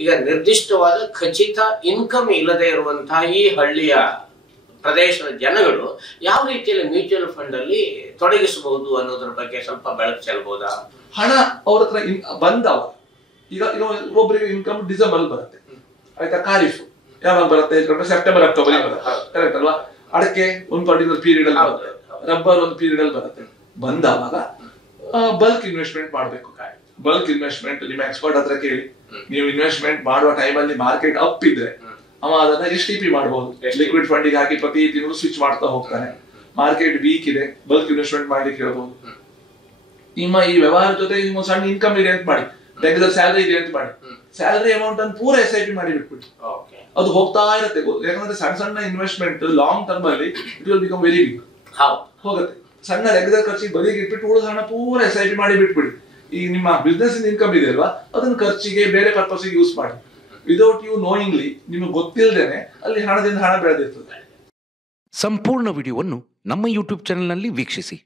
ಈಗ ನಿರ್ದಿಷ್ಟವಾದ ಖಚಿತ ಇನ್ಕಮ್ ಇಲ್ಲದೆ ಇರುವಂತಹ ಈ ಹಳ್ಳಿಯ ಪ್ರದೇಶದ ಜನಗಳು ಯಾವ ರೀತಿಯಲ್ಲಿ ಮ್ಯೂಚುವಲ್ ಫಂಡ್ ಅಲ್ಲಿ ತೊಡಗಿಸಬಹುದು ಅನ್ನೋದ್ರ ಬಗ್ಗೆ ಸ್ವಲ್ಪ ಬೆಳಕು ಚೆಲ್ಲಬಹುದಾ? ಹಣ ಅವ್ರ ಹತ್ರ ಬಂದವ ಈಗ ಒಬ್ಬರಿಗೆ ಇನ್ಕಮ್ ಡಿಸೆಂಬರ್ ಬರುತ್ತೆ, ಆಯ್ತಾ? ಖಾರಿಫ್ ಯಾವಾಗ ಬರುತ್ತೆ? ಸೆಪ್ಟೆಂಬರ್ ಅಕ್ಟೋಬರ್ ಬರುತ್ತೆ, ಕರೆಕ್ಟ್ ಅಲ್ವಾ? ಅಡಕೆ ಒಂದು ಪರ್ಟಿಕ್ಯುಲರ್ ಪೀರಿಯಡ್ ಅಲ್ಲಿ ಬರುತ್ತೆ, ರಬ್ಬರ್ ಒಂದು ಪೀರಿಯಡ್ ಅಲ್ಲಿ ಬರುತ್ತೆ. ಬಂದವಾಗ ಬಲ್ಕ್ ಇನ್ವೆಸ್ಟ್ಮೆಂಟ್ ಮಾಡಬೇಕು. ಬಲ್ಕ್ ಇನ್ವೆಸ್ಟ್ಮೆಂಟ್ ನಿಮ್ಮ ಎಕ್ಸ್ಪರ್ಟ್ ಹತ್ರ ಕೇಳಿ. ನೀವು ಇನ್ವೆಸ್ಟ್ಮೆಂಟ್ ಮಾಡುವ ಟೈಮಲ್ಲಿ ಮಾರ್ಕೆಟ್ ಅಪ್ ಇದ್ರೆ ಅವ ಅದನ್ನ STP ಮಾಡಬಹುದು, ಲಿಕ್ವಿಡ್ ಫಂಡಿಗೆ ಹಾಕಿ ಪ್ರತಿ ತಿಂಗಳು ಸ್ವಿಚ್ ಮಾಡ್ತಾ ಹೋಗ್ತಾನೆ. ಮಾರ್ಕೆಟ್ ವೀಕ್ ಇದೆ, ಬಲ್ಕ್ ಇನ್ವೆಸ್ಟ್ಮೆಂಟ್ ಮಾಡ್ಲಿಕ್ಕೆ ಹೇಳ್ಬಹುದು. ನಿಮ್ಮ ಈ ವ್ಯವಹಾರ ಜೊತೆ ನಿಮ್ಮ ಸಣ್ಣ ಇನ್ಕಮ್ ಇದೆ ಅಂತ ಮಾಡಿ, ರೆಗ್ಯುಲರ್ ಸ್ಯಾಲರಿ ಇದೆ ಅಂತ ಮಾಡಿ, ಸ್ಯಾಲರಿ ಅಮೌಂಟ್ ಅನ್ನು ಪೂರ SIP ಮಾಡಿ ಬಿಟ್ಬಿಡಿ. ಅದು ಹೋಗ್ತಾ ಇರುತ್ತೆ. ಯಾಕಂದ್ರೆ ಸಣ್ಣ ಸಣ್ಣ ಇನ್ವೆಸ್ಟ್ಮೆಂಟ್ ಲಾಂಗ್ ಟರ್ಮ್ ಅಲ್ಲಿ it will become very big ಹೋಗುತ್ತೆ. ಸಣ್ಣ ರೆಗ್ಯುಲರ್ ಖರ್ಚಿಗೆ ಬದಿಗೆ ಇಟ್ಬಿಟ್ಟು ಉಳಿದ ಹಣ ಪೂರ SIP ಮಾಡಿ ಬಿಟ್ಬಿಡಿ. ಈ ನಿಮ್ಮ ಬಿಸ್ನೆಸ್ ಇನ್ಕಮ್ ಇದೆ ಅಲ್ವಾ, ಅದನ್ನ ಖರ್ಚಿಗೆ ಬೇರೆ ಪರ್ಪಸ್ ಯೂಸ್ ಮಾಡಿ. ವಿದೌಟ್ ಯು ನೋಯಿಂಗ್ಲಿ, ನಿಮಗೆ ಗೊತ್ತಿಲ್ಲದೇನೆ ಅಲ್ಲಿ ಹಣದಿಂದ ಹಣ ಬೆಳೆದಿರ್ತದೆ. ಸಂಪೂರ್ಣ ವಿಡಿಯೋವನ್ನು ನಮ್ಮ ಯೂಟ್ಯೂಬ್ ಚಾನೆಲ್ನಲ್ಲಿ ವೀಕ್ಷಿಸಿ.